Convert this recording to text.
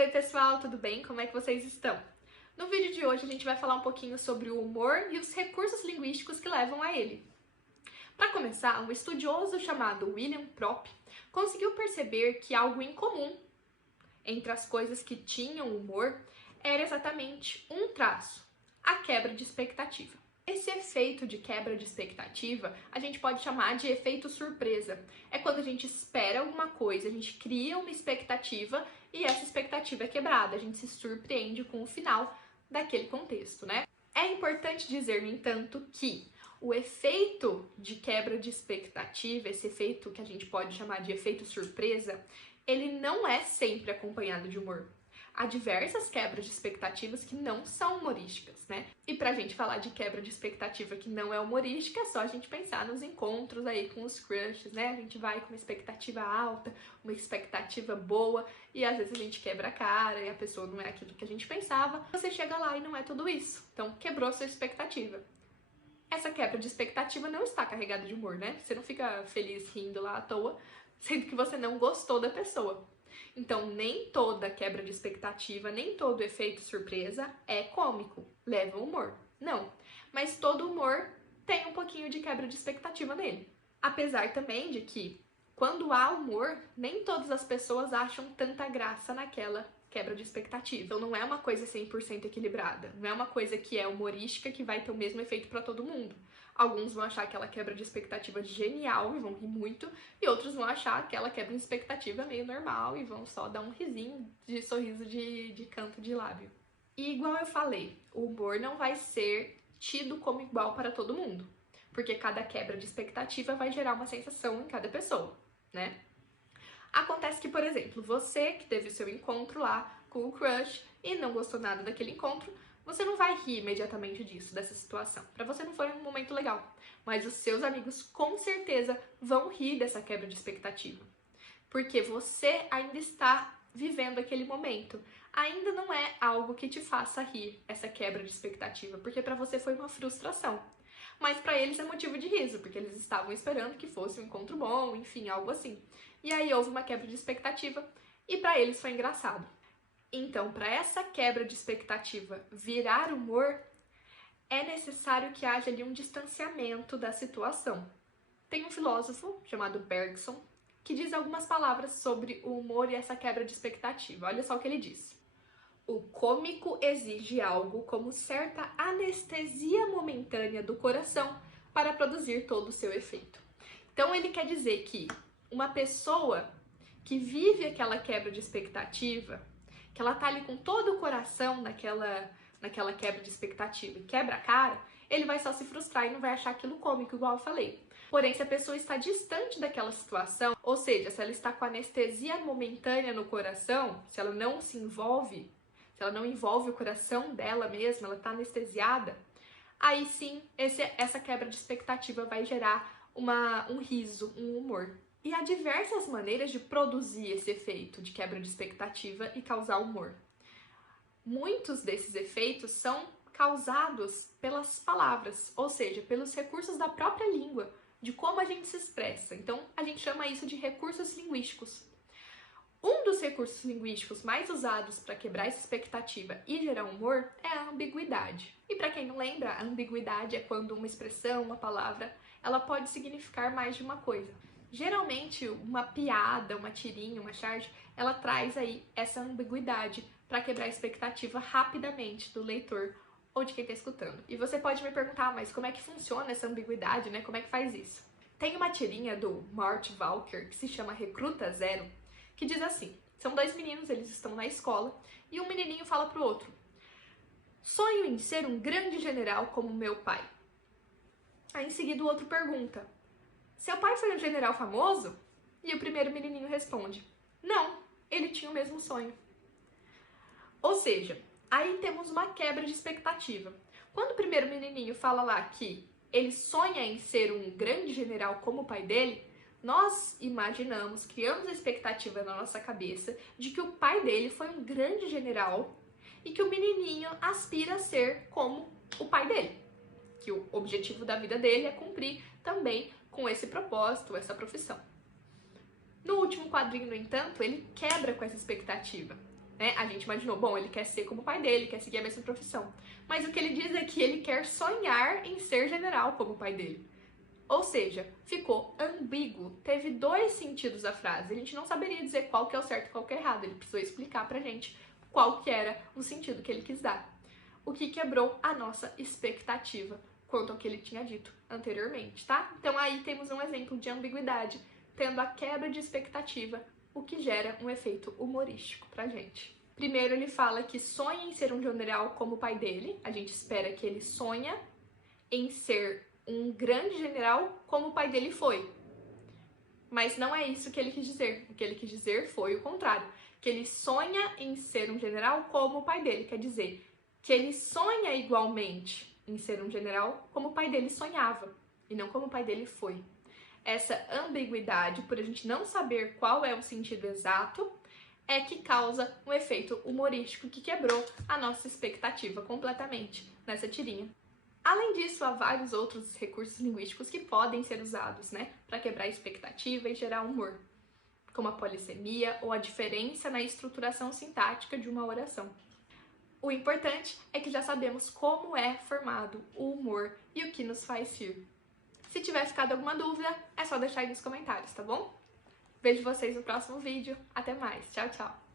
Oi pessoal, tudo bem? Como é que vocês estão? No vídeo de hoje a gente vai falar um pouquinho sobre o humor e os recursos linguísticos que levam a ele. Para começar, um estudioso chamado William Propp conseguiu perceber que algo incomum entre as coisas que tinham humor era exatamente um traço: a quebra de expectativa. Esse efeito de quebra de expectativa a gente pode chamar de efeito surpresa. É quando a gente espera alguma coisa, a gente cria uma expectativa e essa expectativa é quebrada, a gente se surpreende com o final daquele contexto, né? É importante dizer, no entanto, que o efeito de quebra de expectativa, esse efeito que a gente pode chamar de efeito surpresa, ele não é sempre acompanhado de humor. Há diversas quebras de expectativas que não são humorísticas, né? E pra gente falar de quebra de expectativa que não é humorística, é só a gente pensar nos encontros aí com os crushes, né? A gente vai com uma expectativa alta, uma expectativa boa, e às vezes a gente quebra a cara e a pessoa não é aquilo que a gente pensava. Você chega lá e não é tudo isso. Então, quebrou sua expectativa. Essa quebra de expectativa não está carregada de humor, né? Você não fica feliz rindo lá à toa, sendo que você não gostou da pessoa. Então, nem toda quebra de expectativa, nem todo efeito surpresa é cômico, leva ao humor. Não, mas todo humor tem um pouquinho de quebra de expectativa nele. Apesar também de que, quando há humor, nem todas as pessoas acham tanta graça naquela quebra de expectativa. Então não é uma coisa 100% equilibrada, não é uma coisa que é humorística que vai ter o mesmo efeito para todo mundo. Alguns vão achar aquela quebra de expectativa genial e vão rir muito, e outros vão achar aquela quebra de expectativa meio normal e vão só dar um risinho de sorriso de canto de lábio. E igual eu falei, o humor não vai ser tido como igual para todo mundo, porque cada quebra de expectativa vai gerar uma sensação em cada pessoa, né? Acontece que, por exemplo, você que teve o seu encontro lá com o crush e não gostou nada daquele encontro, você não vai rir imediatamente disso, dessa situação. Pra você não foi um momento legal. Mas os seus amigos com certeza vão rir dessa quebra de expectativa. Porque você ainda está vivendo aquele momento. Ainda não é algo que te faça rir, essa quebra de expectativa, porque pra você foi uma frustração. Mas pra eles é motivo de riso, porque eles estavam esperando que fosse um encontro bom, enfim, algo assim. E aí houve uma quebra de expectativa e pra eles foi engraçado. Então, para essa quebra de expectativa virar humor, é necessário que haja ali um distanciamento da situação. Tem um filósofo chamado Bergson que diz algumas palavras sobre o humor e essa quebra de expectativa. Olha só o que ele diz. O cômico exige algo como certa anestesia momentânea do coração para produzir todo o seu efeito. Então ele quer dizer que uma pessoa que vive aquela quebra de expectativa, que ela tá ali com todo o coração naquela quebra de expectativa e quebra a cara, ele vai só se frustrar e não vai achar aquilo cômico, igual eu falei. Porém, se a pessoa está distante daquela situação, ou seja, se ela está com anestesia momentânea no coração, se ela não se envolve, se ela não envolve o coração dela mesma, ela está anestesiada, aí sim, essa quebra de expectativa vai gerar um riso, um humor. E há diversas maneiras de produzir esse efeito de quebra de expectativa e causar humor. Muitos desses efeitos são causados pelas palavras, ou seja, pelos recursos da própria língua, de como a gente se expressa. Então, a gente chama isso de recursos linguísticos. Um dos recursos linguísticos mais usados para quebrar essa expectativa e gerar humor é a ambiguidade. E para quem não lembra, a ambiguidade é quando uma expressão, uma palavra, ela pode significar mais de uma coisa. Geralmente, uma piada, uma tirinha, uma charge, ela traz aí essa ambiguidade para quebrar a expectativa rapidamente do leitor ou de quem está escutando. E você pode me perguntar, mas como é que funciona essa ambiguidade, né? Como é que faz isso? Tem uma tirinha do Mort Walker que se chama Recruta Zero, que diz assim: são dois meninos, eles estão na escola, e um menininho fala pro outro: sonho em ser um grande general como meu pai. Aí em seguida o outro pergunta: seu pai foi um general famoso? E o primeiro menininho responde: não, ele tinha o mesmo sonho. Ou seja, aí temos uma quebra de expectativa. Quando o primeiro menininho fala lá que ele sonha em ser um grande general como o pai dele, nós imaginamos, criamos a expectativa na nossa cabeça de que o pai dele foi um grande general e que o menininho aspira a ser como o pai dele. Que o objetivo da vida dele é cumprir também com esse propósito, essa profissão. No último quadrinho, no entanto, ele quebra com essa expectativa. né? A gente imaginou, bom, ele quer ser como o pai dele, quer seguir a mesma profissão. Mas o que ele diz é que ele quer sonhar em ser general como o pai dele. Ou seja, ficou ambíguo, teve dois sentidos a frase. A gente não saberia dizer qual que é o certo e qual que é o errado. Ele precisou explicar pra gente qual que era o sentido que ele quis dar. O que quebrou a nossa expectativa quanto ao que ele tinha dito anteriormente, tá? Então aí temos um exemplo de ambiguidade, tendo a quebra de expectativa, o que gera um efeito humorístico pra gente. Primeiro ele fala que sonha em ser um general como o pai dele, a gente espera que ele sonha em ser um grande general como o pai dele foi. Mas não é isso que ele quis dizer. O que ele quis dizer foi o contrário. Que ele sonha em ser um general como o pai dele. Quer dizer, que ele sonha igualmente em ser um general como o pai dele sonhava. E não como o pai dele foi. Essa ambiguidade, por a gente não saber qual é o sentido exato, é que causa um efeito humorístico que quebrou a nossa expectativa completamente nessa tirinha. Além disso, há vários outros recursos linguísticos que podem ser usados, né, para quebrar a expectativa e gerar humor, como a polissemia ou a diferença na estruturação sintática de uma oração. O importante é que já sabemos como é formado o humor e o que nos faz rir. Se tiver ficado alguma dúvida, é só deixar aí nos comentários, tá bom? Vejo vocês no próximo vídeo. Até mais. Tchau, tchau!